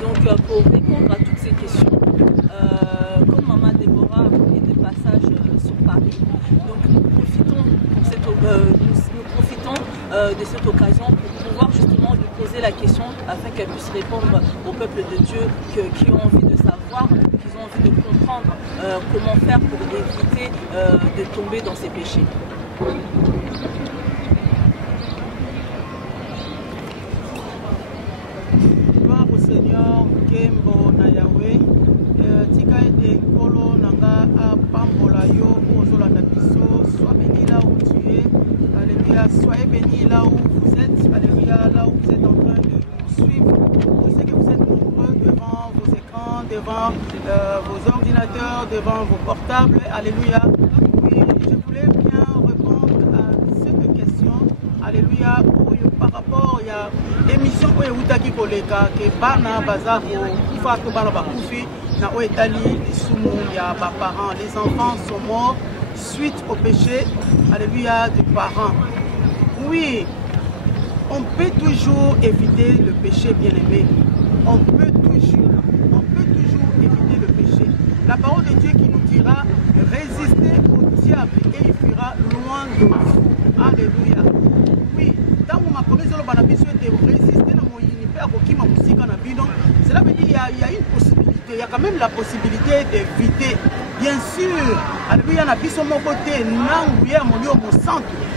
Donc pour répondre à toutes ces questions, comme Maman Déborah est de passage sur Paris, donc nous profitons de cette occasion pour pouvoir justement lui poser la question afin qu'elle puisse répondre au peuple de Dieu qui ont envie de savoir, qui ont envie de comprendre comment faire pour éviter de tomber dans ces péchés. Gloire au Seigneur, Kembo na Yahweh, tika ete nkolo nanga apambola yo ozolanda biso, sois béni là où tu es, alléluia, soyez béni là où vous êtes, alléluia, là où vous êtes en train de nous suivre. Je sais que vous êtes nombreux devant vos écrans, devant vos ordinateurs, devant vos portables, alléluia. Oui, je voulais bien répondre à cette question, alléluia, par rapport à l'émission où Eutaki Koleka, que Bana Bazar ou Fato Bana Bakoufi, na Oetali, les Soumou, il y a mes parents, les enfants sont morts suite au péché, alléluia, des parents. Oui, on peut toujours éviter le péché, bien-aimé. On peut toujours éviter le péché. La parole de Dieu qui nous dira, résistez au diable et il fuira loin de vous. Alléluia. Oui, tant que ma commission de résister dans mon univers, cela veut dire qu'il y a une possibilité, il y a quand même la possibilité d'éviter. Bien sûr, alléluia, na biso mon côté,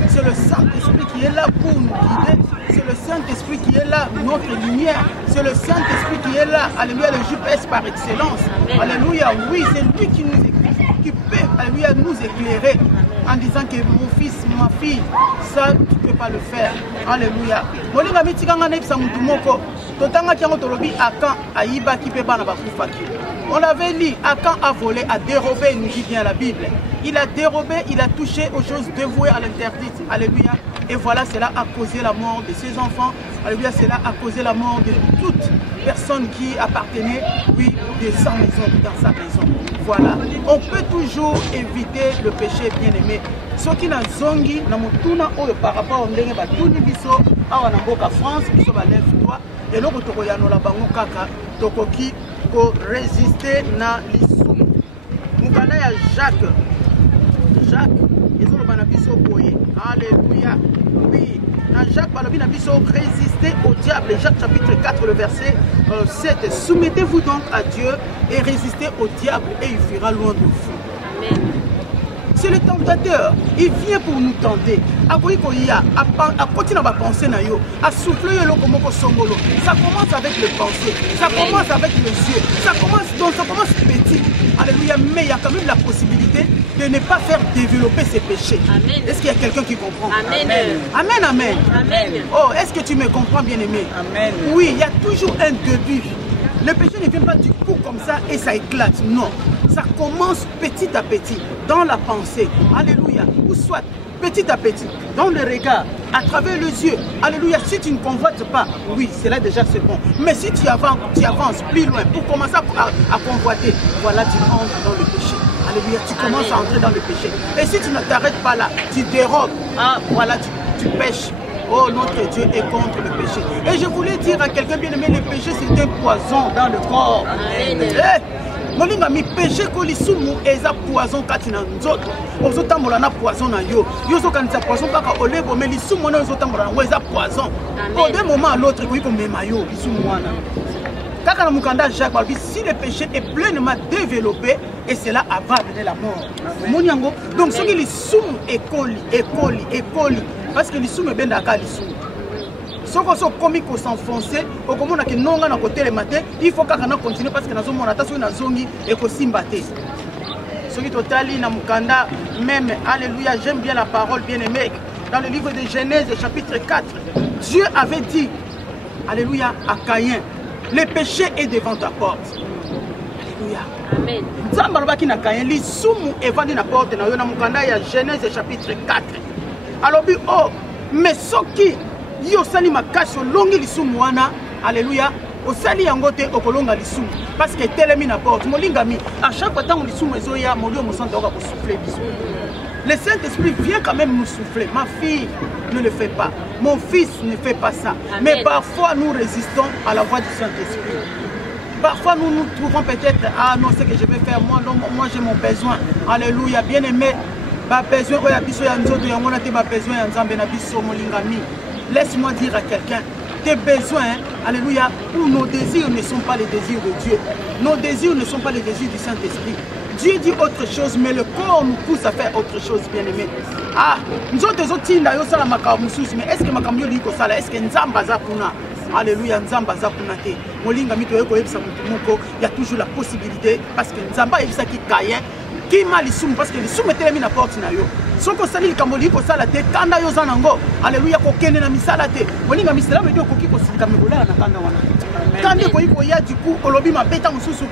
c'est le Saint-Esprit qui est là pour nous guider, c'est le Saint-Esprit qui est là, notre lumière, c'est le Saint-Esprit qui est là, alléluia, le GPS par excellence. Alléluia, oui, c'est lui qui nous éclaire, qui peut, alléluia, nous éclairer en disant que mon fils, ma fille, ça, tu ne peux pas le faire. Alléluia. On l'avait dit, Akan a volé, a dérobé, il nous dit bien la Bible. Il a dérobé, il a touché aux choses dévouées à l'interdit. Alléluia. Et voilà, cela a causé la mort de ses enfants. Alléluia, cela a causé la mort de toute personne qui appartenait, oui, de sa maison, dans sa maison. Voilà. On peut toujours éviter le péché, bien-aimé. Ce qui n'a zongi, n'a mutuna oyo par rapport au ndenge batuni biso, awa na mboka France, biso ba lève-toi, et l'autre tokoyano la bango kaka, tokoki ko résister na lisumu. Mukana ya Jacques, ils ont le banabiso boye. Alléluia. Oui. Dans Jacques balobi na biso résister au diable. Jacques chapitre 4, le verset 7. Soumettez-vous donc à Dieu et résistez au diable et il fuira loin de vous. Amen. C'est le tentateur, il vient pour nous tenter. Ça commence avec le pensée, ça commence avec les yeux, ça commence petit. Alléluia, mais il y a quand même la possibilité de ne pas faire développer ses péchés. Est-ce qu'il y a quelqu'un qui comprend? Amen. Amen, amen. Amen. Oh, est-ce que tu me comprends, bien-aimé? Amen. Oui, il y a toujours un début. Le péché ne vient pas du coup comme ça et ça éclate. Non. Ça commence petit à petit, dans la pensée. Alléluia. Ou soit petit à petit, dans le regard, à travers les yeux. Alléluia. Si tu ne convoites pas, oui, c'est là déjà c'est bon. Mais si tu avances plus loin pour commencer à convoiter, voilà, tu entres dans le péché. Alléluia. Tu commences à entrer dans le péché. Et si tu ne t'arrêtes pas là, tu dérobes. Ah, voilà, tu pêches. Oh, notre Dieu est contre le péché. Et je voulais dire à quelqu'un bien aimé, le péché c'est un poison dans le corps. Molinga mi péché ko lisumu eza poison katina nzoto. Ozotambola na poison na yo. Yo zokanisa poison kaka olebo mais lisumu na ozotambola na eza poison. Au d'un moment à l'autre ko mema yo lisumu wana. Kaka na mukanda Jacques Balbi, si le péché est pleinement développé et cela va amener la mort. Monyango. Donc ce qui lisumu écoli parce que lisumu est bien d'accord lisumu. Si on commis qu'on s'enfoncer, au moment où on a côté le matin, il faut qu'on continue parce que nous avons une zongi et qu'on s'imbatte. Ce qui est total, même, alléluia, j'aime bien la parole, bien aimé. Dans le livre de Genèse, chapitre 4, Dieu avait dit, alléluia, à Caïn, le péché est devant ta porte. Alléluia. Amen. Zambaloba qui n'a Caïn, li sumu est vendu na porte, na Genèse, chapitre 4. Alors, oh, mais ce qui yo sali makasi olongi lisumu wana, alléluia, osali yango te okolonga lisumu parce que telemi na porte molingami à chaque fois tant lisumu ezoya molio mosanta oka souffler biso. Le Saint-Esprit vient quand même nous souffler. Ma fille ne le fait pas, mon fils ne fait pas ça. Amen. Mais parfois nous résistons à la voix du Saint-Esprit. Parfois, nous nous trouvons peut-être, ah non, ce que je vais faire, moi j'ai mon besoin. Alléluia, bien-aimé. Laisse-moi dire à quelqu'un, tes besoins, alléluia, ou nos désirs ne sont pas les désirs de Dieu. Nos désirs ne sont pas les désirs du Saint-Esprit. Dieu dit autre chose, mais le corps nous pousse à faire autre chose, bien-aimé. Ah, nous autres, mais est-ce que ma camion dit que ça, est-ce que Nzamba Zapuna? Alléluia, Nzamba Zapuna te. Molinga mito yeko yebisa mutumoko, il y a toujours la possibilité, parce que Nzamba yebisa ki kayen, qui m'a l'issum, parce que l'issum est tellement porte na yo. Son ko sali kamoli ko sala te, kanda yo zanango. Alléluia, ko kene na misala te. Molinga misala me dio ko ki ko sika me gola na kanda wana. Kanda ko yiko ya du coup, olobi ma beta mususu,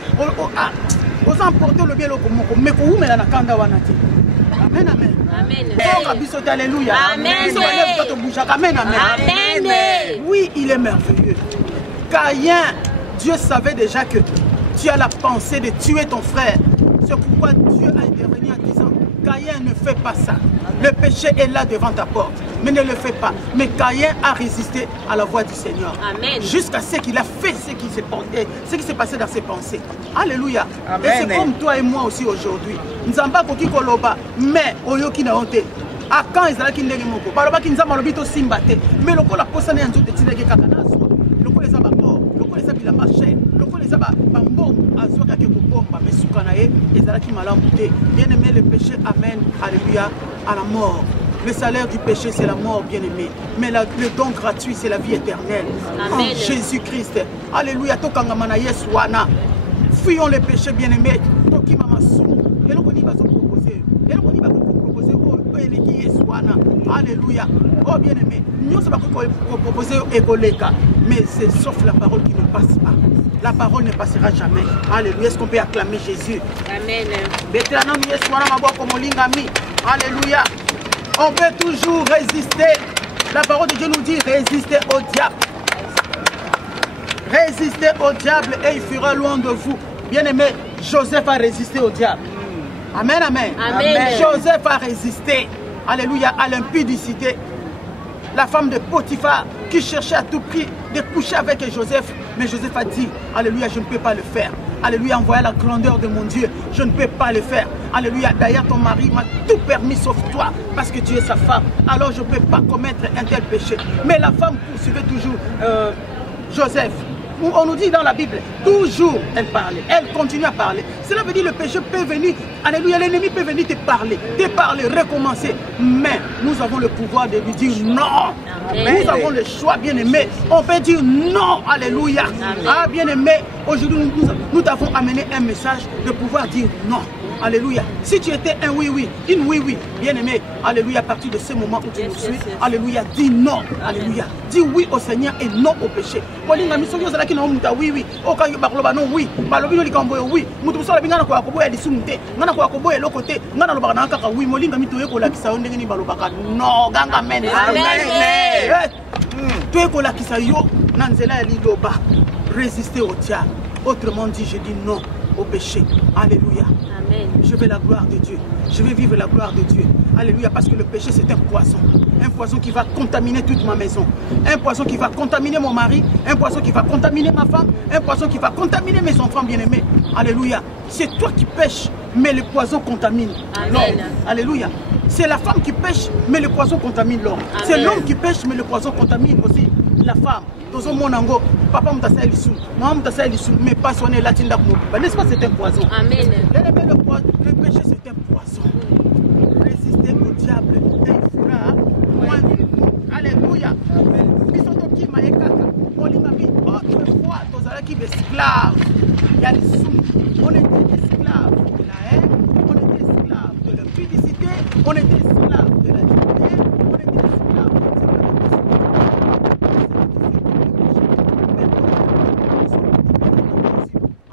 aux emporter le bien loko moko, mais ko umela na kanda wana te. Amen, amen. Amen. Alléluia. Amen. Amen, amen. Oui, il est merveilleux. Caïn, Dieu savait déjà que tu as la pensée de tuer ton frère. C'est pourquoi Dieu a intervenu en disant, Caïn, ne fais pas ça. Le péché est là devant ta porte, mais ne le fais pas. Mais Caïn a résisté à la voix du Seigneur. Amen. Jusqu'à ce qu'il a fait ce qui s'est passé dans ses pensées. Alléluia. Amen. Et c'est comme toi et moi aussi aujourd'hui. Nous n'avons pas koki koloba, mais oyoki na honte. À quand ils allaient kindé moko. Baloba kinzama lobito simbate. Mais le ko la posa na nzote tindeke kakanazo. Le ko les abako, le ko les abila marché, le ko les abambom azoka ke bomba mais soukanae ils allaient ki malambute. Bien-aimé, le péché amène alléluia à la mort. Le salaire du péché, c'est la mort, bien-aimé. Mais le don gratuit, c'est la vie éternelle. Amen. En Jésus-Christ. Alléluia. Tokangamana Yeswana. Fuyons les péchés, bien-aimés. Toki mamasu. Et nous va proposer. Et nous va proposer. Alléluia. Oh, bien-aimé. Nous ne sommes pas proposer Egoleka. Mais c'est sauf la parole qui ne passe pas. La parole ne passera jamais. Alléluia. Est-ce qu'on peut acclamer Jésus? Amen. Alléluia. On peut toujours résister. La parole de Dieu nous dit résister au diable. Résistez au diable et il fuira loin de vous. Bien-aimé, Joseph a résisté au diable. Amen, amen. Amen. Joseph a résisté, alléluia, à l'impudicité. La femme de Potiphar qui cherchait à tout prix de coucher avec Joseph. Mais Joseph a dit, alléluia, je ne peux pas le faire. Alléluia, envoyez la grandeur de mon Dieu. Je ne peux pas le faire. Alléluia, d'ailleurs ton mari m'a tout permis sauf toi. Parce que tu es sa femme. Alors je ne peux pas commettre un tel péché. Mais la femme poursuivait toujours Joseph. On nous dit dans la Bible, toujours elle parlait, elle continue à parler. Cela veut dire que le péché peut venir, alléluia, l'ennemi peut venir te parler, recommencer. Mais nous avons le pouvoir de lui dire non. Amen. Nous avons le choix, bien-aimé. On peut dire non, alléluia. Amen. Ah, bien-aimé, aujourd'hui nous t'avons amené un message de pouvoir dire non. Alléluia. Si tu étais un oui-oui, une oui-oui, bien-aimé, alléluia, à partir de ce moment où tu nous suis, alléluia, dis non, alléluia. Dis oui au Seigneur et non au péché. Oui, oui. Résister au diable. Autrement dit, je dis non au péché. Alléluia. Amen. Je veux la gloire de Dieu. Je veux vivre la gloire de Dieu. Alléluia. Parce que le péché, c'est un poison. Un poison qui va contaminer toute ma maison. Un poison qui va contaminer mon mari. Un poison qui va contaminer ma femme. Un poison qui va contaminer mes enfants bien-aimés. Alléluia. C'est toi qui pêches, mais le poison contamine l'homme. Alléluia. C'est la femme qui pêche, mais le poison contamine l'homme. C'est l'homme qui pêche, mais le poison contamine aussi la femme. Papa m'a dit maman m'a dit mais pas sonner la tinda. N'est-ce pas, c'est un poison. Amen. Le péché, c'est un poison. Résister au diable et il fera loin de vous. Alléluia. Autrefois, qui est esclave. Il y a les sous. On était esclaves de la haine, on était esclaves de l'impudicité, on était esclaves de la dignité, on était esclaves de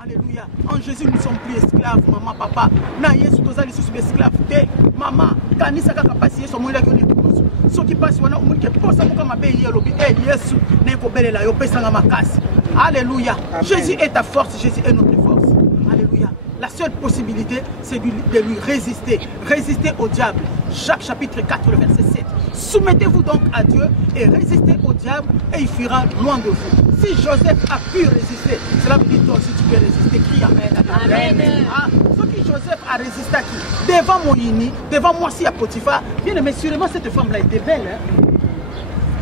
Alléluia. En Jésus, nous ne sommes plus esclaves, maman, papa. Na Yesu tozali sous esclaves de maman. Kanisa kaka pasi Yesu mo ilaki onikusu. So ki pasi wana umunike posa muka mabe yelobi. Yesu ne ko belela yo pesa nga makasi. Alléluia. Jésus est ta force, Jésus est notre force. Alléluia. La seule possibilité, c'est de lui résister. Résister au diable. Jacques chapitre 4, le verset 7. Soumettez-vous donc à Dieu et résistez au diable et il fuira loin de vous. Si Joseph a pu résister, cela veut dire toi aussi tu peux résister. Crie Amen. Amen. Ah, ce que Joseph a résisté à qui? Devant Moïni, devant moi si à Potiphar. Bien aimé, sûrement cette femme-là était belle. Hein?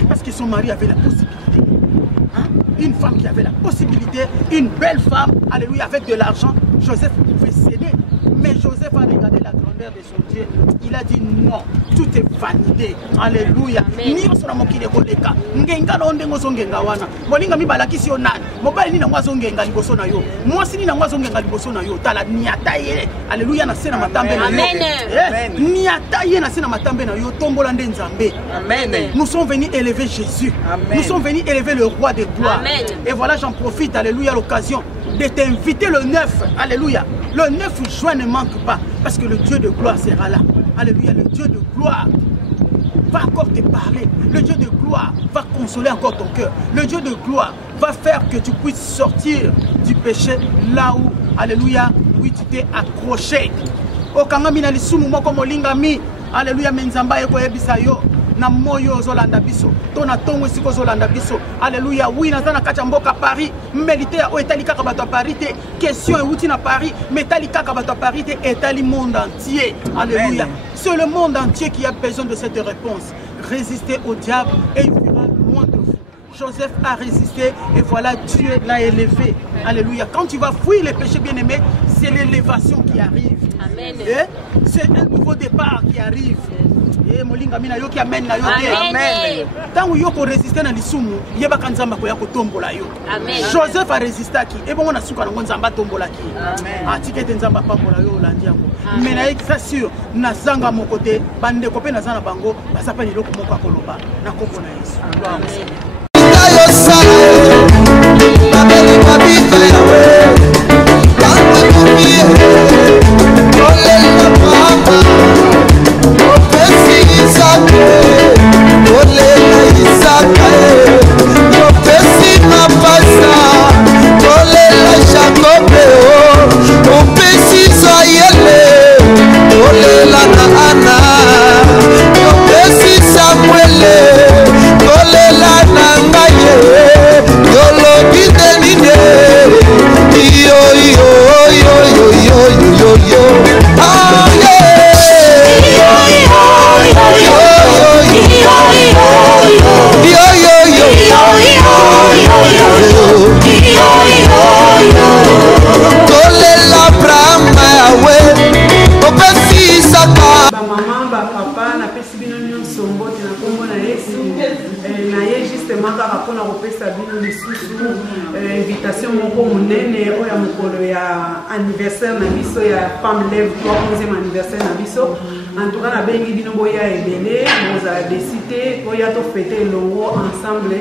Parce que son mari avait la possibilité. Hein? Une femme qui avait la possibilité, une belle femme, alléluia, avec de l'argent, Joseph pouvait céder. Mais Joseph a regardé la grandeur de son Dieu. Il a dit non, tout est vanité. Alléluia. Ni osona mokile koleka. Ngenga no ndengo zongenga wana. Bolinga mibalaki si onani. Mobali ni na ngwa zongenga liboso na yo. Mwasi ni na ngwa zongenga liboso na yo. Tala niata ye. Alléluia na sena matambe na yo. Amen. Niata ye na sena matambe na yo. Tombola nde nzambe. Amen. Nous sommes venus élever Jésus. Amen. Nous sommes venus élever le roi des gloires. Amen. Et voilà, j'en profite, alléluia, l'occasion de t'inviter le 9. Alléluia. Le 9 juin ne manque pas, parce que le Dieu de gloire sera là. Alléluia, le Dieu de gloire va encore te parler. Le Dieu de gloire va consoler encore ton cœur. Le Dieu de gloire va faire que tu puisses sortir du péché là où, alléluia, oui, tu t'es accroché. Okangami na lisumu moko molingami, alléluia, menzamba eko yebisa yo. Na moyo zolanda biso to na tongo siko zolanda biso alléluia oui na zana kacha mboka Paris mérité o etali kaka bato à Paris te question euti na Paris mais etali kaka bato à Paris te etali monde entier alléluia c'est le monde entier qui a besoin de cette réponse. Résister au diable et il fuira loin de vous. Joseph a résisté et voilà Dieu l'a élevé. Alléluia. Quand tu vas fuir les péchés bien-aimés, c'est l'élévation qui arrive. Amen. C'est un nouveau départ qui arrive. Molinga mina yo ki amen na yo te. Amen. Tant yo ko résister na lisumu, yeba kanzamba ko ya ko tombola yo. Amen. Joseph a résisté ki. Et bon on a suka na nzamba tombola ki. Amen. Atike te nzamba pambola yo landi yango. Mais na c'est sûr na zanga mon côté, bande ko pe na zana bango, basapa ni loko moko akoloba. Na kombo na Yesu. Amen. Invitation moko munene oya mukolo ya anniversaire na biso ya Femme Lève 3e anniversaire na biso. En tout cas na bengi bino boya ebele moza décider oya to fêter longo ensemble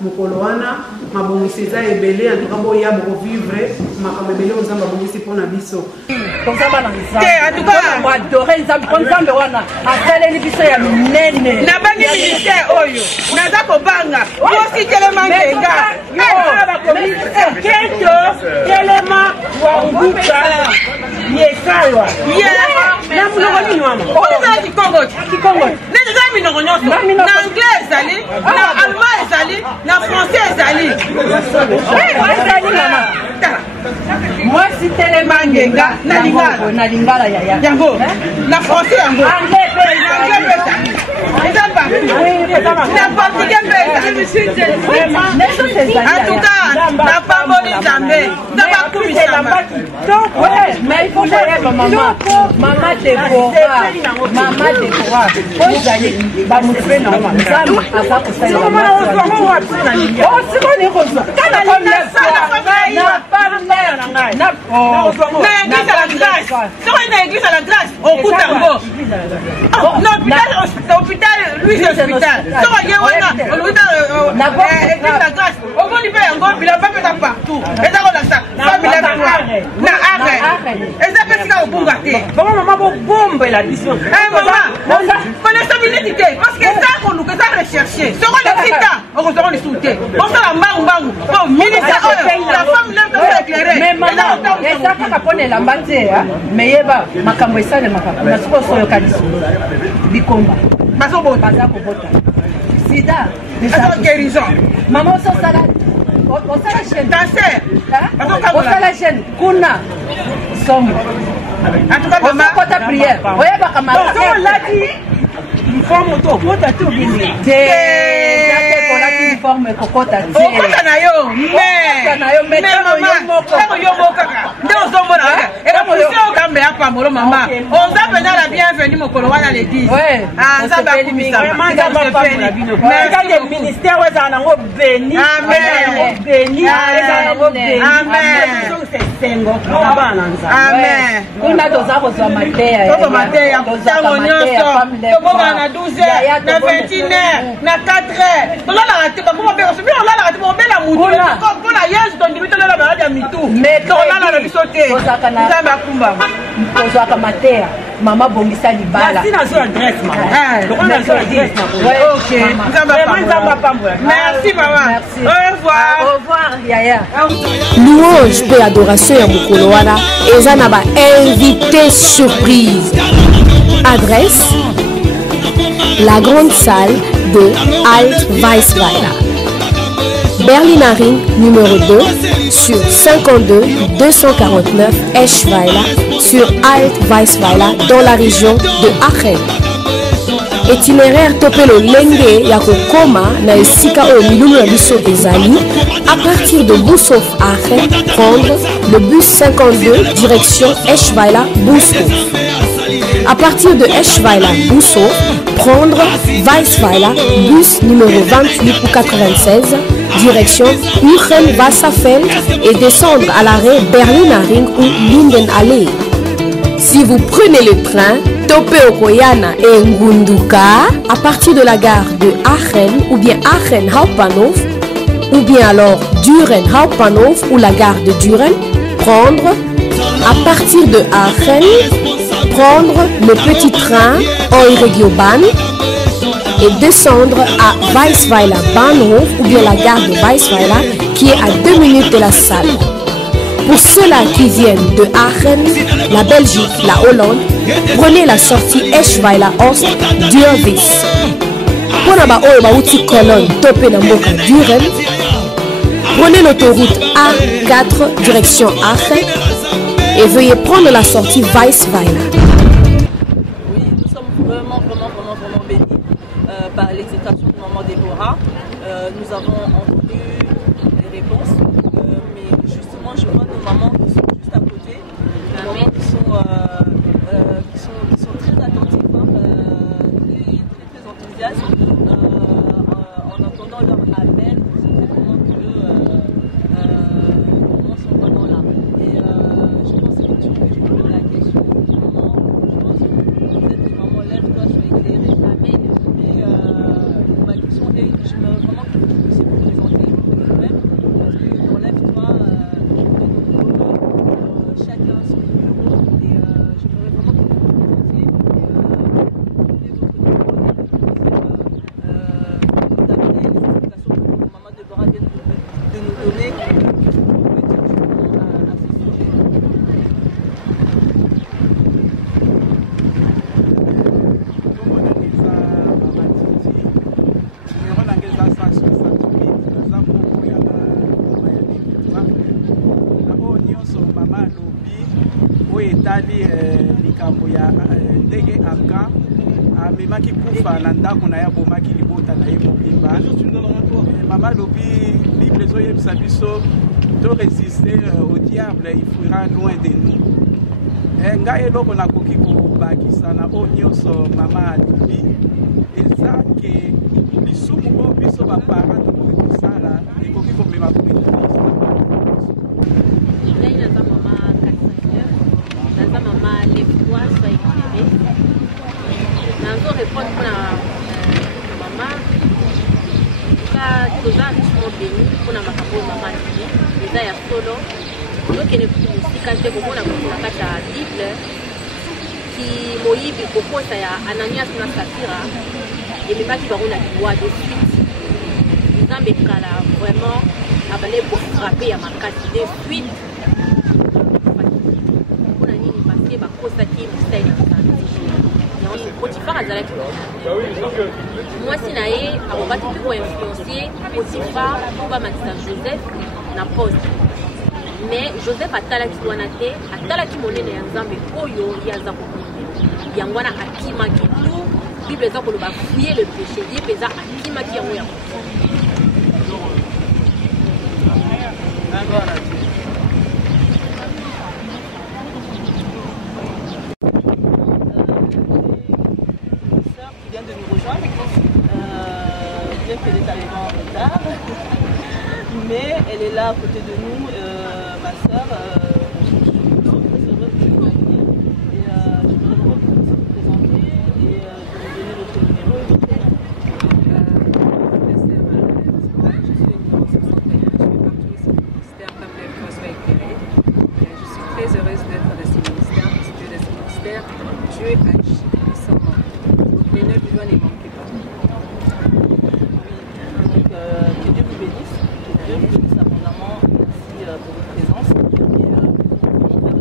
mukolo wana mabongisi eza ebele en tout cas boya bo vivre makambo ebele ozamba bongisi pona biso. Konzamba na nzambe. En tout cas moi adorer nzambe konzamba wana asaleli biso ya lunene. Na bangi ministère oyo naza kobanga aussi tellement ngenga. Keto telema wa nguka yekalwa. Na mnogo ni mama. Oza kikongo. Neza za minongo nyoso. Na anglais ezali, na allemand ezali, na français ezali. Moi si telema ngenga na lingala ya yango. Na français yango. Anglais pe. Na portugais pe. En tout cas, na pamboli Zambé. D'abord kumisa mais il faut aller maman. Maman Déborah. Maman Déborah. Ozali ba mutwe na mama. Nzambe asa kusala. Oh, c'est bon les roses. Kana na parler na église à la grâce. C'est une église à la grâce au Kutango. Non, hôpital, lui c'est hôpital. C'est rien wana, hôpital église à la grâce. Au monde il fait un gros bilan pas partout. Et ça on a ça. Famille na arrêt. Et ça fait ça au Bungate. Maman bon bombe la mission. Maman, connaissabilité parce que ça qu'on nous ça rechercher. Ce qu'on les cita, on recevoir les soutiens. On fait la mbangu. Bon, ministère la femme là avec mais maman eza kaka mpona elamba te meyeba makambo esalemaka na soki osoyoka liso bikomba baza kobota sida mama ososala chaîne kuna somo osokota prière oyebaka uniforme to kota to bini te kolaki uniforme kokota te okota na yo mais mama yo mokaka nde ozomona era polisi okambe hapa molo mama onza pena la bienvenue mokolo wana le 10 nza ba kumisa mais quand le ministère weza nango béni amen kuna doza kozwa mateya tango nyonso toboma na 12h na 21h na 4h tolalaka te bakoma beka soki olalaka te bobela mutu mpona yesu tondimi tolala baladi ya mitu tolala na biso te nzambe akumbama ozwaka mateya mama bongisa libala merci maman au revoir yaya louange mpe adoration ya mokolo wana eza na bainvité surprise. Adresse la grande salle de Alt Weissweiler, Berliner Ring numéro 2 sur 52 249 Eschweiler sur Alt Weissweiler dans la région de Aachen. Itinéraire topelo lenge ya kokoma na esika o milulu ya biso ezali à partir de Bushof Aachen, prendre le bus 52 direction Eschweiler Bushof. À partir de Eschweiler Bushof, prendre Weissweiler bus numéro 28 ou 96 direction Uchen-Wasserfeld et descendre à l'arrêt Berliner Ring ou Lindenallee. Si vous prenez le train Topé Okoyana et Ngunduka à partir de la gare de Aachen ou bien Aachen Hauptbahnhof ou bien alors Düren Hauptbahnhof ou la gare de Düren, prendre à partir de Aachen, prendre le petit train Euregiobahn et descendre à Weissweiler Bahnhof ou bien la gare de Weissweiler qui est à 2 minutes de la salle. Pour ceux-là qui viennent de Aachen, la Belgique, la Hollande, prenez la sortie Eschweiler Ost Dürvis. Pour Cologne, Topé Namboka Düren, prenez l'autoroute A4 direction Aachen et veuillez prendre la sortie Weissweiler. Oui, nous sommes vraiment bénis par l'excitation du maman Déborah. Nous avons entendu les réponses, mais justement, je vois nos mamans qui sont juste à côté, des mamans qui sont très attentives, très enthousiastes, en entendant leur amen, c'est vraiment que comment sont vraiment là. Et je pense que je pose la question, maman, je pense que vous êtes une maman, lève-toi, je vais éclairer, amen. Et ma question est, j'aimerais vraiment que vous puissiez vous présenter vous-même, parce que dans lève-toi, chacun son numéro, et j'aimerais vraiment que vous vous présentiez et d'amener les explications que maman Déborah vient de nous donner, que vous pouvez dire justement à ce sujet. etali likambo ya ndenge aka amemaki kufa na ndako na ye abomaki libota na ye mobimba. Mama lobi bible ezoyebisa biso to résister au diable, il fuira loin de nous. Ngai eloko nakoki kobakisa na oyo nyonso mama alobi eza ke lisumu oyo biso baparent tokoki kosala ekoki komema maman, lève-toi, sois éclairé. Nous allons répondre pour maman. En tout cas, nous sommes bénis pour la maman. Nous sommes solo. Nous sommes la Bible qui Moïse propose à Ananias na Saphira et même qui va la loi de suite. Nous sommes vraiment pour frapper à ma casse de suite. Potiphar azalaki mwasi na ye akobaki mpe koinfluencer Potiphar mpo bamatisa Joseph na poste. Mais Joseph atalaki wana te, atalaki monene ya Nzambe oyo ye aza kokomela yango wana akimaki tu. Bible eza koloba fouiller le péché, ye mpenza akimaki yango ya de nous rejoindre, bien qu'elle est arrivée en retard, mais elle est là à côté de nous, ma soeur. Je suis très heureuse de vous accueillir et je voudrais vraiment que vous vous présenter et de nous donner votre numéro et votre nom. Je suis une numéro 61, je fais partie aussi du ministère Femme Lève Crossway Éclairé. Je suis très heureuse d'être dans ce ministère parce que dans ce ministère, Dieu agit puissamment. Les 9 doigts ne manquent pas. Oui, donc que Dieu vous bénisse, que Dieu vous bénisse abondamment. Merci pour votre présence. Et nous allons faire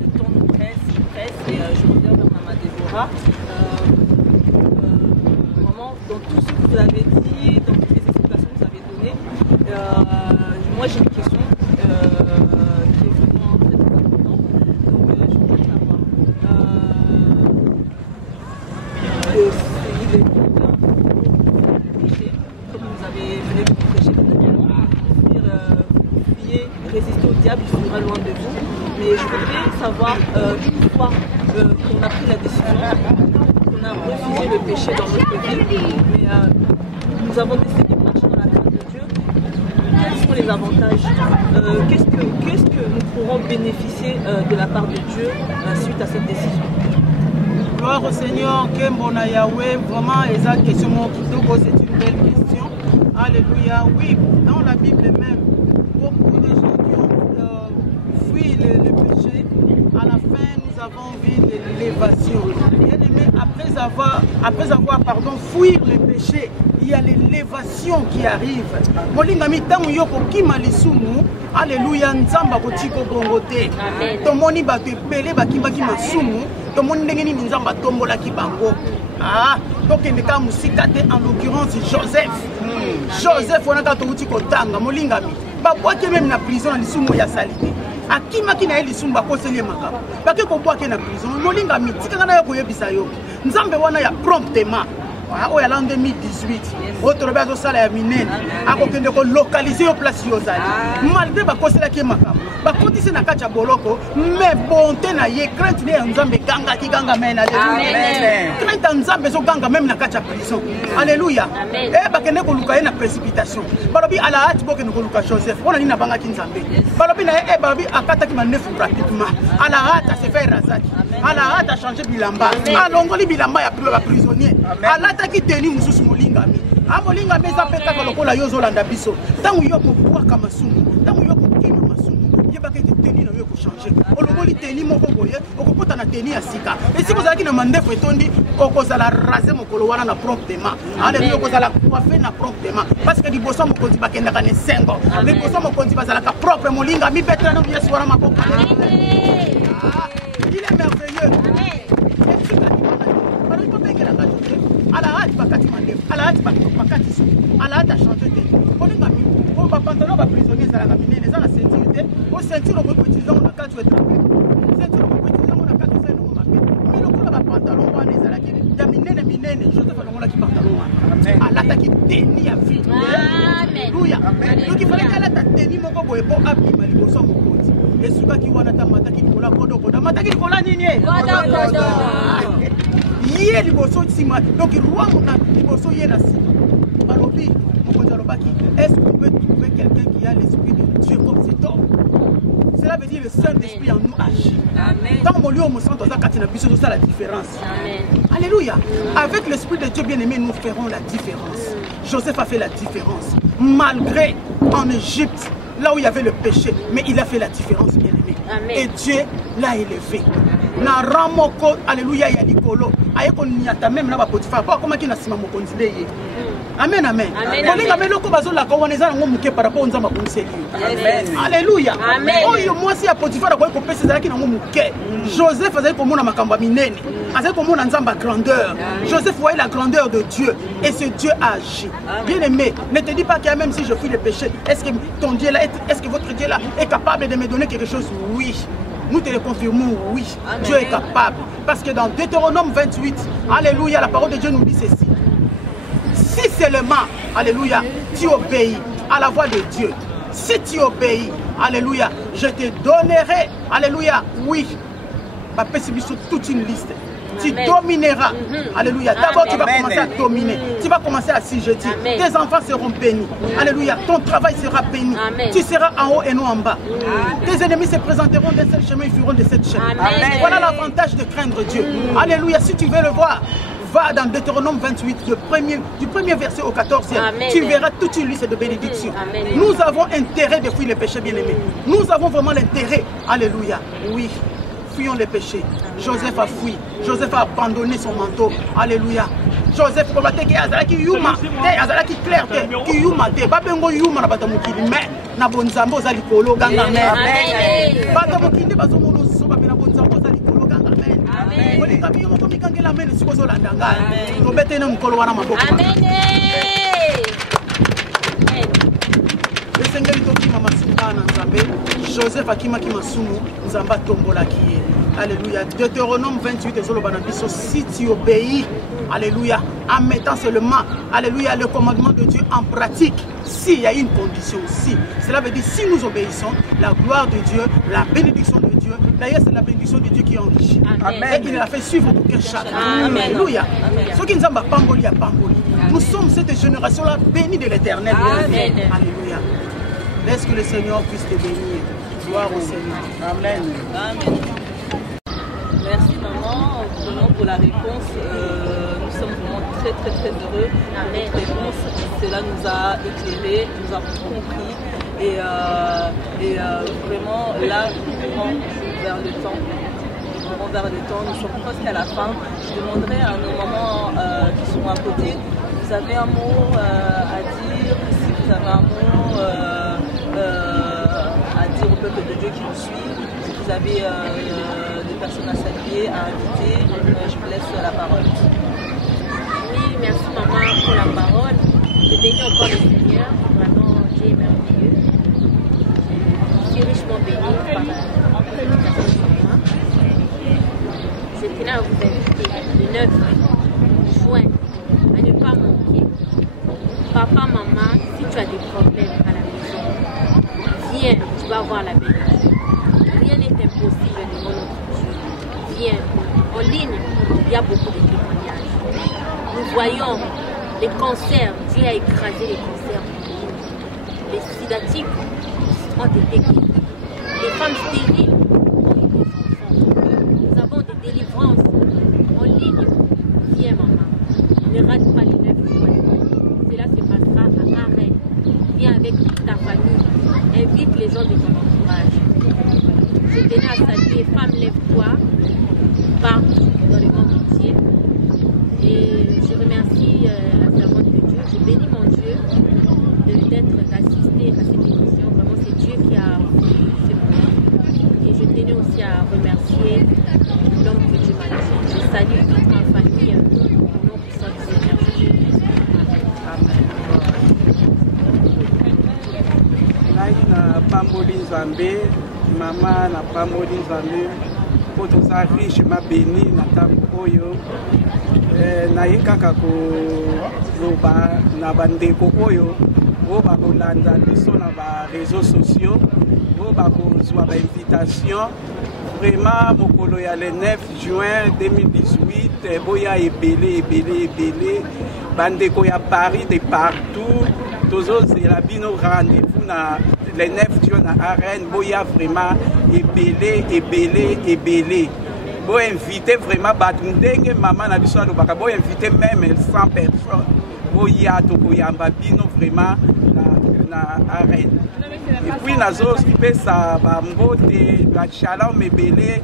le temps nous presse, et je reviens vers Maman Déborah. Maman, dans tout ce que vous avez dit, dans toutes les explications que vous avez données, moi j'ai une question qui est vraiment très importante. Donc je voudrais savoir. Il est bien prêcher, comme vous avez venu de prêcher tout à l'heure, résister au diable, il sera loin de vous. Mais je voudrais savoir, une fois qu'on a pris la décision, qu'on a refusé le péché dans notre vie, mais nous avons décidé de marcher dans la grâce de Dieu, quels sont les avantages, qu'est-ce que nous pourrons bénéficier de la part de Dieu suite à cette décision? Gloire au Seigneur, Kembona Yahweh, vraiment, exact question, c'est une belle question. Alléluia. Oui, dans la Bible même, beaucoup de gens qui ont fui le péché, à la fin, nous avons vu de l'élévation. Bien aimé, après avoir fui le péché, il y a l'élévation qui arrive. Molingami tango yoko kima lisumu, alléluia, nzamba kotiko bongote. Tomoni bato ebele bakimaki masumu. Tout le monde nzamba tombola ki bango. Ah, donc il y a en l'occurrence Joseph. Joseph on a quand outi kotanga molingami. Ba boite même na prison na lisumu ya salite. Akima ki na lisumu ba koseli makaba. Ba ke ko boite na prison molingami tikanga na yo koyebisa yo. Nzambe wana ya promptement. Oya l'an 2018 autre bazo sala ya minene akokende ko localiser yo place yo zali malgré ba kosela ki makaba ba kotise na kacha boloko mais bonté na ye crainte ne nzambe ganga ki ganga men alléluia crainte nzambe zo ganga même na kacha prison alléluia ba kende ko luka ye na précipitation balobi ala hati boke ne ko luka Joseph ona ni na banga ki nzambe balobi na ye balobi akata ki manefu pratiquement ala hati se fait razaki ala hati a changer bilamba alongoli bilamba ya prisonnier ala qui teni mususu molingami molingami eza mpe kaka lokola yo ozolanda biso ntango yo kobwaka masumu ntango yo kokima masumu yebaka ete teni na yo ekochange olongoli teni moko boye okokota na teni ya sika esika ozalaki na mandefu etondi okozala rase mokolo wana na promptement aleluya okozala coife na promptement parce que liboso mokonzi bakendaka na esengo liboso mokonzi bazalaka propre molingami betela na yesu wana maboko il est merveilleux a changé de polygamy. On va pantalon va prisonnier à la minée, les gens la ceinture, au ceinture on peut utiliser on a quand tu es trempé. Ceinture on peut utiliser on a quand tu fais le mot mais le coup là pantalon on les a la qui ya minene je te fais le mot là qui pantalon à la qui tenir à vie. Alléluia. Donc il fallait qu'elle a ta tenir mon coco et pour appuyer ma liboso mon compte. Et celui qui voit ta mata qui cola kodo kodo mata qui cola nini. Yé liboso sima donc roi mon liboso yé la sima. Balobi est-ce qu'on peut trouver quelqu'un qui a l'esprit de Dieu comme cet homme? Cela veut dire le Saint-Esprit en nous agit. Dans mon lieu, on me sent dans ça la différence. Amen. Alléluia. Avec l'Esprit de Dieu bien-aimé, nous ferons la différence. Joseph a fait la différence. Malgré en Égypte, là où il y avait le péché, mais il a fait la différence, bien-aimé. Et Dieu l'a élevé. Na ramoko, alléluia, ya likolo. Ayeko niata même na ba Potiphar. Pas comment qui na sima mokonzi leye. Amen, amen. Molinga meloko bazola ko waneza ngo muke par rapport nzamba konseli. Alléluia. Oyo moi si ya Potiphar ko pesa zalaki na ngo muke. Joseph azali ko mona makamba minene. avec comment on a une grandeur. Joseph voyait la grandeur de Dieu et ce Dieu agit. Bien aimé, ne te dis pas que même si je fuis le péché, est-ce que ton Dieu là, est-ce que votre Dieu là est capable de me donner quelque chose? Oui. Nous te le confirmons, oui. Amen. Dieu est capable. Parce que dans Deutéronome 28, alléluia, la parole de Dieu nous dit ceci. Si seulement, alléluia, tu obéis à la voix de Dieu, si tu obéis, alléluia, je te donnerai, alléluia, oui, toute une liste. Tu domineras. Alléluia. D'abord, tu vas commencer à dominer. Tu vas commencer à assujettir. Tes enfants seront bénis. Alléluia. Ton travail sera béni. Tu seras en haut et non en bas. Tes ennemis se présenteront de ce chemin, ils fuiront de cette chemin. Voilà l'avantage de craindre Dieu. Alléluia. Si tu veux le voir, va dans Deutéronome 28, du premier verset au 14e. Tu verras toute une liste de bénédictions. Nous avons intérêt de fuir les péchés, bien-aimés. Nous avons vraiment l'intérêt. Alléluia. Oui. Fuyons les péchés. Joseph a fui. Joseph a abandonné son manteau. Alléluia. Joseph a dit qu'il yuma, qui clair, qui yuma, babengo yuma na batamukili, mais na bonzambo za likolo ganga amen. Batamukili bazomono soba na bonzambo za likolo ganga amen. Oli kabiyo moko mikangela amen sikozo landanga. To betene mukolo wana maboko. Amen. Joseph akima kimasumu nzamba tombola kiye. Alléluia. Deutéronome 28 si tu obéis, alléluia, en mettant seulement, alléluia, le commandement de Dieu en pratique, s'il y a une condition aussi. Cela veut dire si nous obéissons, la gloire de Dieu, la bénédiction de Dieu, d'ailleurs c'est la bénédiction de Dieu qui enrichit. Amen. Et il a fait suivre aucun chacun. Alléluia. Ceux qui nous ont pamboli à pamboli. Nous sommes cette génération-là bénie de l'Éternel. Amen. Alléluia. Laisse que le Seigneur puisse te bénir. Gloire au Seigneur. Amen. Amen. Merci maman, vraiment pour la réponse. Nous sommes vraiment très heureux. Amen. Votre réponse, cela nous a éclairé, nous avons compris. Et vraiment là, nous courons vers le temps. Nous sommes presque à la fin. Je demanderai à nos mamans qui sont à côté, vous avez un mot à dire, si vous avez un mot à dire au peuple de Dieu qui nous suit, si vous avez des personnes à saluer, à inviter, je vous laisse la parole. Oui, merci maman pour la parole. Je bénis encore le Seigneur, vraiment Dieu est merveilleux. Je suis richement bénie par la prédication de maman. Je tenais à vous inviter le 9 juin à ne pas manquer. Papa, maman, si tu as des problèmes à la maison, viens, tu vas voir la bénédiction. Rien n'est impossible devant notre Dieu. Viens. En ligne, il y a beaucoup de témoignages. Nous voyons les cancers. Dieu a écrasé les cancers. Les sidatiques ont été guéris. Les femmes stériles ont eu des enfants. Nous avons des délivrances en ligne. Viens, maman. Ne rate pas les 9 juin. Cela se passera à Arène. Viens avec ta famille. Invite les gens de ton entourage. Je tenais à saluer Femme Lève-toi partout dans le monde entier. Et je remercie la servante de Dieu. Je bénis mon Dieu d'assister à cette émission. Vraiment, c'est Dieu qui a voulu ce moment. Et je tenais aussi à remercier l'homme que Dieu m'a laissé. Je salue toute ma famille au nom puissant du Seigneur Jésus-Christ. Amen. Mama na pamboli nzambe po toza riche mabeni na ntango oyo naye kaka koloba na bandeko oyo oyo bakolanda biso na bareseau sociaux oyo bakozwa bainvitation vraiment mokolo ya le 9 juin 2018 boya ebele bandeko ya Paris de partout tozozela bino rendez-vous na les 9 juin à Arène, boya vraiment ébélé. Bo inviter vraiment batundenge maman na biso alobaka bo inviter même 100 personnes. Boya to koyamba bino vraiment na Arène. Et puis nazo pesa ba mbote la shalom ébélé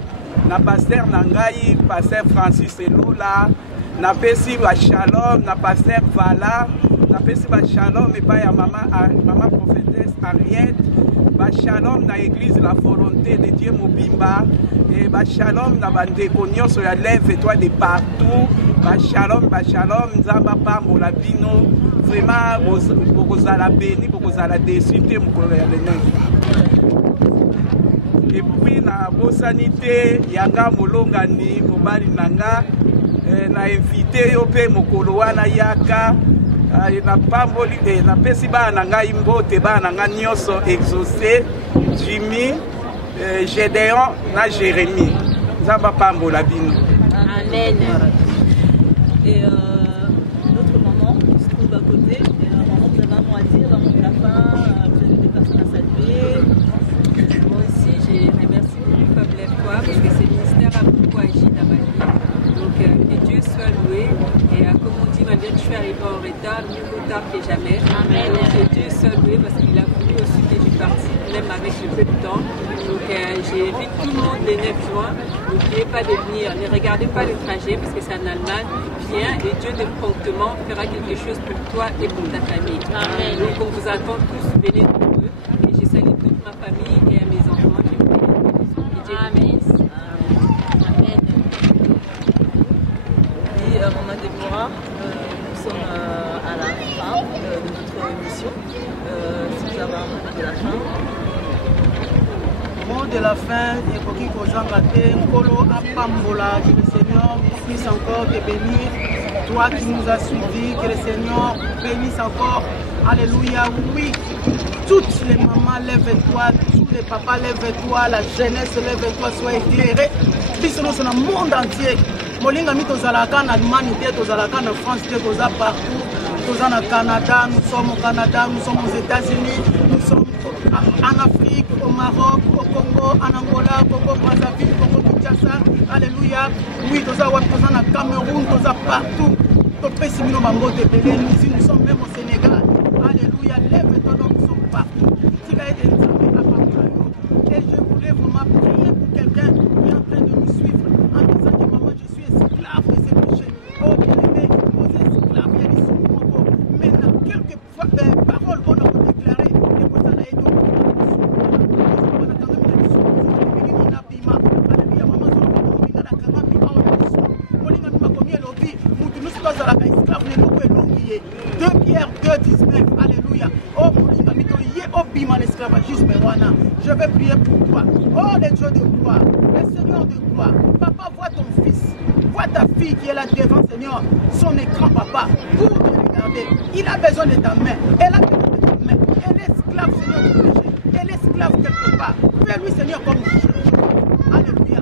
na pasteur nangai pasteur Francis Elola na pesi ba shalom na pasteur Vala na pesi ba shalom et pas ya maman prophétesse Ariette Shalom na l'église La Volonté de Dieu Mobimba. Et shalom na bandeko nyonso ya lève toi de partout. Shalom, Nzamba Pambola Bino. Vraiment, bokozala béni, bokozala déçu te mokolo ya lenene. Et puis na bosanité yanga molongani mobali nanga na invité yo pe mokolo wana yaka. Na pamboli na pesi bana ngai mbote bana nga nyonso exaucé Jimmy Gédéon na Jérémie Nzamba Pambola Bino. Amen. Et notre maman qui se trouve à côté, maman, vous avez un mot à dire, dans la fin, vous avez des personnes à saluer. Moi aussi, j'ai remercié beaucoup comme lève-toi parce que ce ministère a beaucoup agi dans ma vie. Donc que Dieu soit loué. Et comme on dit, malgré que je suis arrivée en retard, mieux vaut tard que jamais. Amen. Donc que Dieu soit loué parce qu'il a voulu aussi que je participe, même avec le peu de temps. Donc j'ai invité tout le monde le 9 juin. N'oubliez pas de venir, ne regardez pas le trajet parce que c'est en Allemagne. Viens et Dieu de promptement fera quelque chose pour toi et pour ta famille. Amen. Donc on vous attend tous, venez nombreux. Et je salue toute ma famille et à mes enfants. Amen. Amen. Et Maman Déborah, nous sommes à la fin de notre émission. Si vous avez un mot de la fin. Mot de la fin, et pour qui Nkolo Apambola, que le Seigneur puisse encore te bénir. Toi qui nous as suivis, que le Seigneur bénisse encore. Alléluia, oui. Toutes les mamans, lève-toi, tous les papas, lève-toi, la jeunesse, lève-toi, sois éclairé. Puisque nous sommes dans le monde entier. Molinga mi tozalaka en Allemagne, tozalaka en France, tozalaka partout. Nous sommes au Canada, nous sommes au Canada, nous sommes aux États-Unis, nous sommes en Afrique, au Maroc, au Congo, en Angola, Congo, Brazzaville, Congo, Kinshasa. Alléluia. Oui, nous sommes au Cameroun, nous sommes partout. Nous sommes même au Sénégal. Alléluia. Lève-toi, nous sommes partout. Et je voulais vraiment prier pour quelqu'un qui est en train de nous suivre en disant que maman, je suis esclave de ces péchés. Oh bien-aimé, vous êtes esclaves, il y a des sous-mots. Mais dans quelques paroles qu'on a déclarées, et vous allez aider Deux Pierre 2,19. Alléluia. Oh, l'esclavagisme. Je vais prier pour toi. Oh, le Dieu de gloire, le Seigneur de gloire. Papa, vois ton fils, vois ta fille qui est là devant, Seigneur, son écran, papa, pour te regarder. Il a besoin de ta main. Elle a besoin de ta main. Elle est esclave, Seigneur, du péché. Elle est esclave quelque part. Fais-lui, Seigneur, comme je. Alléluia.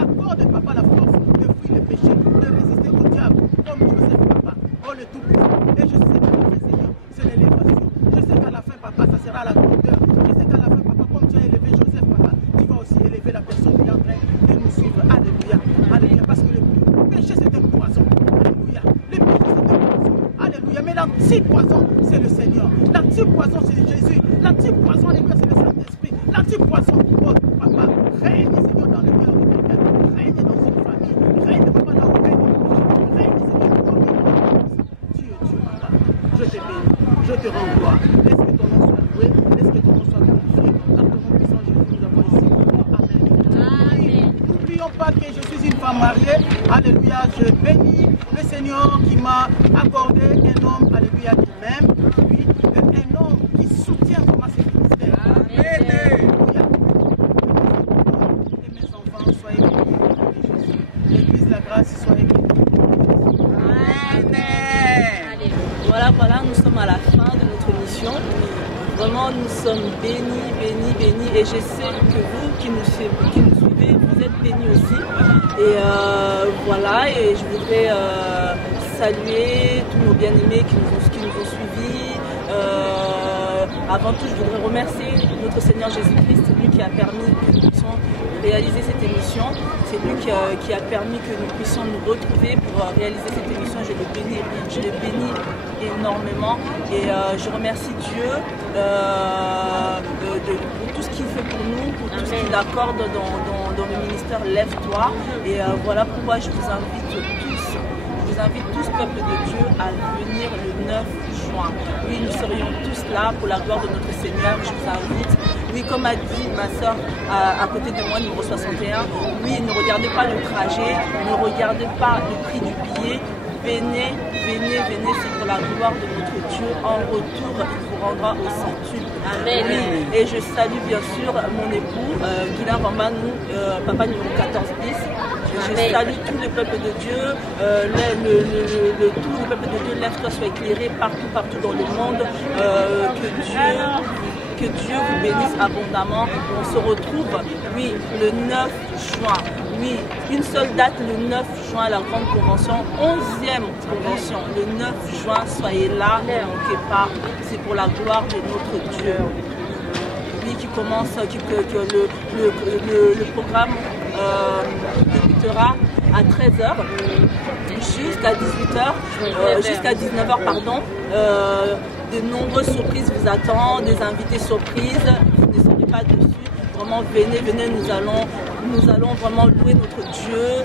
Accorde, papa, la force de fuir le péché, de résister au diable, comme Joseph, papa. Oh, le tout-puissant. Et je sais qu'à la fin, Seigneur, c'est l'élévation. Je sais qu'à la fin, papa, ça sera la grandeur. Je sais qu'à la fin, papa, comme tu as élevé Joseph, papa, tu vas aussi élever la personne qui est en train de nous suivre. Alléluia. Alléluia. Parce que le péché, c'est un poison. Alléluia. Le péché, c'est un poison. Alléluia. Mais l'anti-poison, c'est le Seigneur. L'anti-poison, c'est Jésus. L'anti-poison, alléluia, c'est le Saint-Esprit. L'anti-poison, oh, papa, règne, Seigneur, dans le cœur de quelqu'un. Règne dans une famille. Règne, papa, là où règne le péché. Règne, Seigneur, dans le cœur. Dieu, papa. Je te bénis. Je te rends gloire. Laisse que ton nom soit loué. Laisse que ton nom soit glorifié. Car ton nom puissant, Jésus, nous avons ici. Amen. N'oublions pas que je suis une femme mariée. Alléluia. Je bénis le Seigneur qui m'a accordé un homme, alléluia, qui m'aime. Oui, un homme qui soutient vraiment ses ministères. Amen. Alléluia. Et mes enfants, soyez bénis. L'église, la grâce, soyez bénis. Voilà, nous sommes à la fin de notre mission. Vraiment, nous sommes bénis. Et je sais que vous qui nous suivez, vous êtes bénis aussi. Et voilà, et je voudrais saluer tous nos bien-aimés qui nous ont suivis. Avant tout, je voudrais remercier notre Seigneur Jésus-Christ, c'est lui qui a permis que nous puissions réaliser cette émission. C'est lui qui a permis que nous puissions nous retrouver pour réaliser cette émission. Je le bénis énormément. Et je remercie Dieu pour tout ce qu'il fait pour nous, pour tout ce qu'il accorde dans le ministère Lève-toi. Et voilà pourquoi je vous invite tous invite tous, peuple de Dieu, à venir le 9 juin. Oui, nous serions tous là pour la gloire de notre Seigneur. Je vous invite. Oui, comme a dit ma soeur à côté de moi, numéro 61, oui, ne regardez pas le trajet, ne regardez pas le prix du billet. Venez, venez, venez, c'est pour la gloire de notre Dieu. En retour, il vous rendra au centuple. Amen. Oui. Et je salue bien sûr mon époux, Guilain Romanou, papa numéro 1410. Je salue tout le peuple de Dieu, tout le peuple de Dieu, lève-toi, sois éclairé partout dans le monde. Que Dieu vous bénisse abondamment. On se retrouve, oui, le 9 juin. Oui, une seule date, le 9 juin, la grande convention, 11e convention. Le 9 juin, soyez là, ne manquez pas. C'est pour la gloire de notre Dieu. Oui, qui commence, le programme débutera à 13h jusqu'à 18h, jusqu'à 19h, pardon. De nombreuses surprises vous attendent, des invités surprises, vous ne serez pas dessus. Vraiment, venez, nous allons vraiment louer notre Dieu.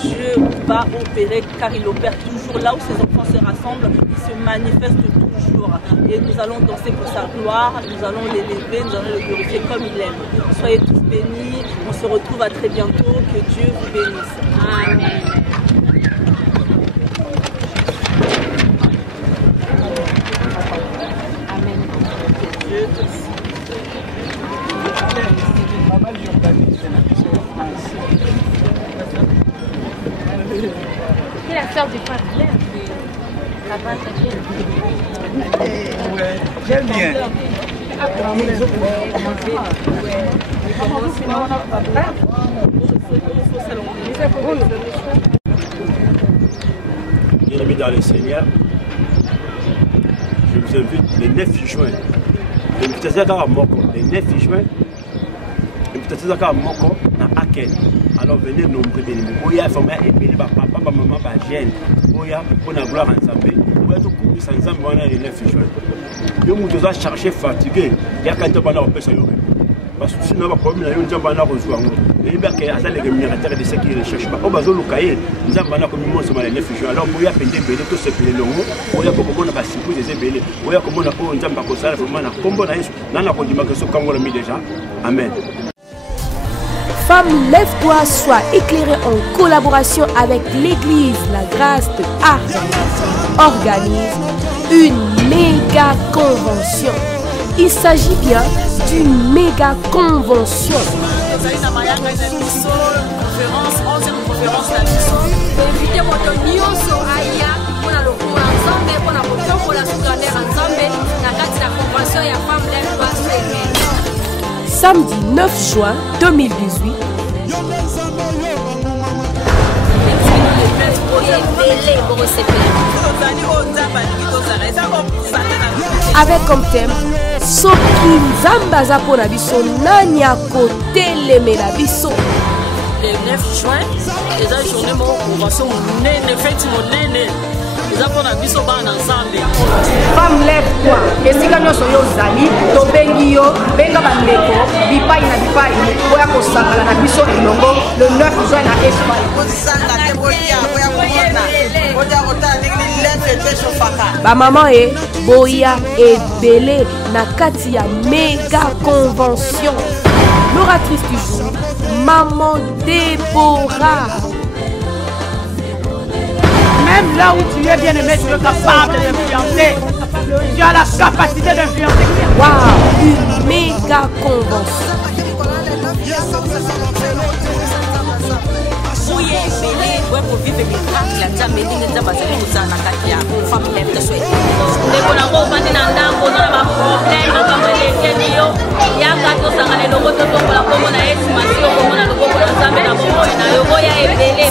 Dieu va opérer car il opère toujours. Là où ses enfants se rassemblent, il se manifeste toujours. Et nous allons danser pour sa gloire, nous allons l'élever, nous allons le glorifier comme il aime. Soyez tous bénis, on se retrouve à très bientôt, que Dieu vous bénisse. Amen. C'est la sœur du frère Claire. J'aime bien. Bien-aimés dans le Seigneur, je vous invite le 9 juin. Le 9 juin, alors venez nombreux bénis. Oya famille et béni papa maman ba jeune. Oya pour la gloire ensemble. Oya tout courir ensemble on a le 9 juin. Yo mu doza chercher fatigué. Ya quand tu bana opesa yo. Parce que sinon va problème yo nzamba na kozwa ngo. Et bien que azale ke mirateur de ce qui recherche pas. Obazo lukaye nzamba na ko mi monso le 9 juin. Alors oya pende béni tout se pele longo. Oya ko komona ba surprise des béni. Oya komona o nzamba ko sala vraiment na kombo na Yesu. Na ko dima que so kango mi déjà. Amen. Femme, lève-toi, sois éclairée en collaboration avec l'Église, la grâce de Argentine, organise une méga convention. Il s'agit bien d'une méga convention. Samedi 9 juin 2018. Avec comme thème Soki Nzamba za pona biso nani akotelemela biso. Le 9 juin, c'est une journée de convention monene, fête monene. Femme, lève-toi. Et si nous sommes zali, to bengi yo, benga bandeko, bipai na bipai, oya ko sangala na biso ilongo le 9 juin na Espagne. Ba maman e boya et belé na kati ya méga convention. L'oratrice du jour, Maman Déborah. Même là où tu es bien aimé, tu es capable d'influencer. Tu as la capacité d'influencer. Waouh, une méga convention.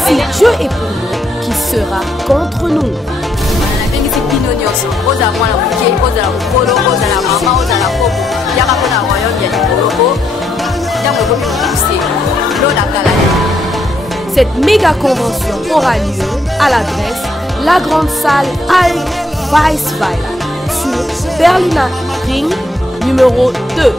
Si Dieu est pour nous, qui sera contre nous? Cette méga convention aura lieu à l'adresse La Grande Salle Alt Weissweiler sur Berliner Ring numéro 2.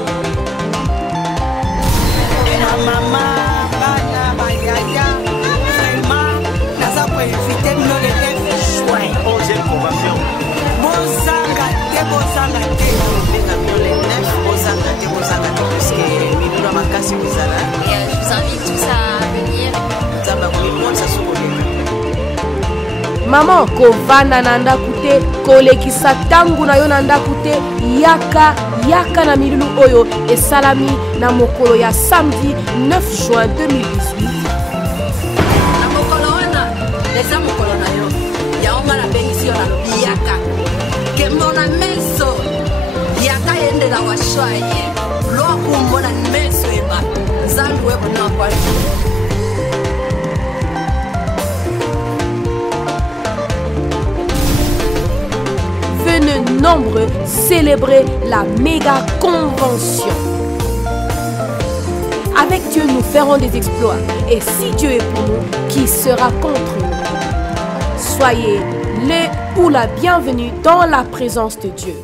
Maman, kovanda na ndaku te, kolekisa tangu na yo na ndaku te, yaka na milulu oyo esalami na mokolo ya samedi 9 juin 2018. Na mokolo wana, eza mokolo na yo. Yaonga na bengisi yo na lobi yaka. Kembona meso, yaka yende na washwaye. Loku mbona meso eba, zandu webo na kwa Venez nombreux célébrer la méga convention. Avec Dieu, nous ferons des exploits. Et si Dieu est pour nous, qui sera contre nous? Soyez les ou la bienvenue dans la présence de Dieu.